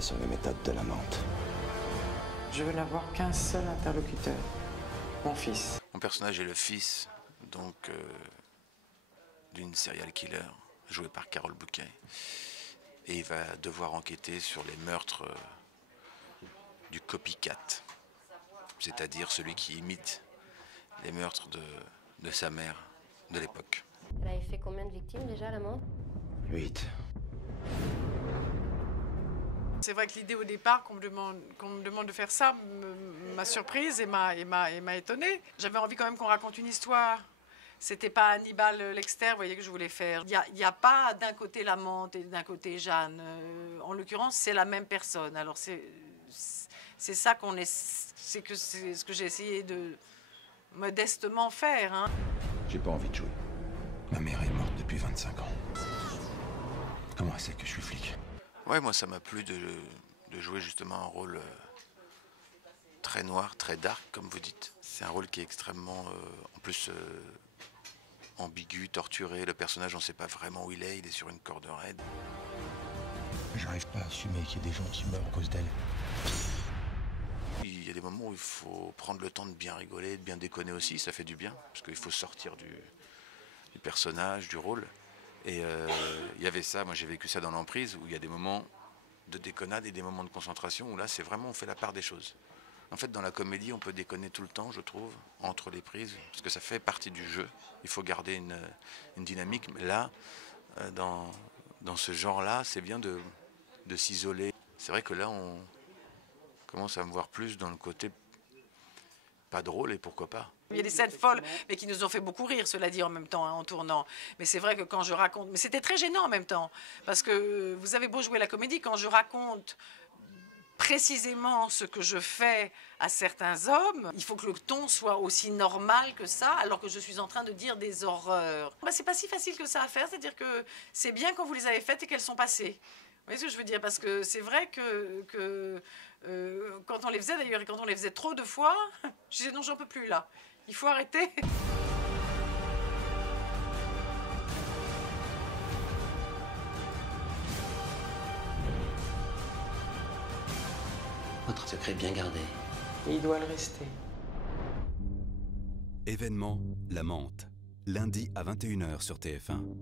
renseigner sur les méthodes de la menthe. Je veux n'avoir qu'un seul interlocuteur, mon fils. Mon personnage est le fils, donc, d'une serial killer, jouée par Carole Bouquet. Et il va devoir enquêter sur les meurtres du copycat, c'est-à-dire celui qui imite les meurtres de sa mère de l'époque. Elle avait fait combien de victimes déjà, la menthe? 8. C'est vrai que l'idée au départ qu'on me demande de faire ça m'a surprise et m'a étonnée. J'avais envie quand même qu'on raconte une histoire. C'était pas Hannibal Lecter, vous voyez, que je voulais faire. Il y a pas d'un côté la menthe et d'un côté Jeanne. En l'occurrence, c'est la même personne. Alors c'est ça c'est ce que j'ai essayé de modestement faire. Hein. J'ai pas envie de jouer. Ma mère est morte depuis 25 ans. Comment elle sait que je suis flic? Ouais, moi ça m'a plu de jouer justement un rôle très noir, très dark, comme vous dites. C'est un rôle qui est extrêmement, en plus, ambigu, torturé. Le personnage, on ne sait pas vraiment où il est sur une corde raide. J'arrive pas à assumer qu'il y ait des gens qui meurent à cause d'elle. Il y a des moments où il faut prendre le temps de bien rigoler, de bien déconner aussi, ça fait du bien, parce qu'il faut sortir du personnage, du rôle. Et il y avait ça, moi j'ai vécu ça dans l'emprise, où il y a des moments de déconnade et des moments de concentration, où là c'est vraiment, on fait la part des choses. En fait, dans la comédie, on peut déconner tout le temps, je trouve, entre les prises, parce que ça fait partie du jeu. Il faut garder une dynamique, mais là, dans ce genre-là, c'est bien de s'isoler. C'est vrai que là, on commence à me voir plus dans le côté pas drôle, et pourquoi pas. Il y a des scènes folles, mais qui nous ont fait beaucoup rire, cela dit, en même temps, hein, en tournant. Mais c'est vrai que quand je raconte... Mais c'était très gênant en même temps, parce que vous avez beau jouer la comédie, quand je raconte précisément ce que je fais à certains hommes, il faut que le ton soit aussi normal que ça, alors que je suis en train de dire des horreurs. Bah, c'est pas si facile que ça à faire, c'est-à-dire que c'est bien quand vous les avez faites et qu'elles sont passées. Vous voyez ce que je veux dire? Parce que c'est vrai que quand on les faisait d'ailleurs, et quand on les faisait trop de fois, je disais non, j'en peux plus là, il faut arrêter. Votre secret bien gardé. Il doit le rester. Événement, La Menthe, lundi à 21 h sur TF1.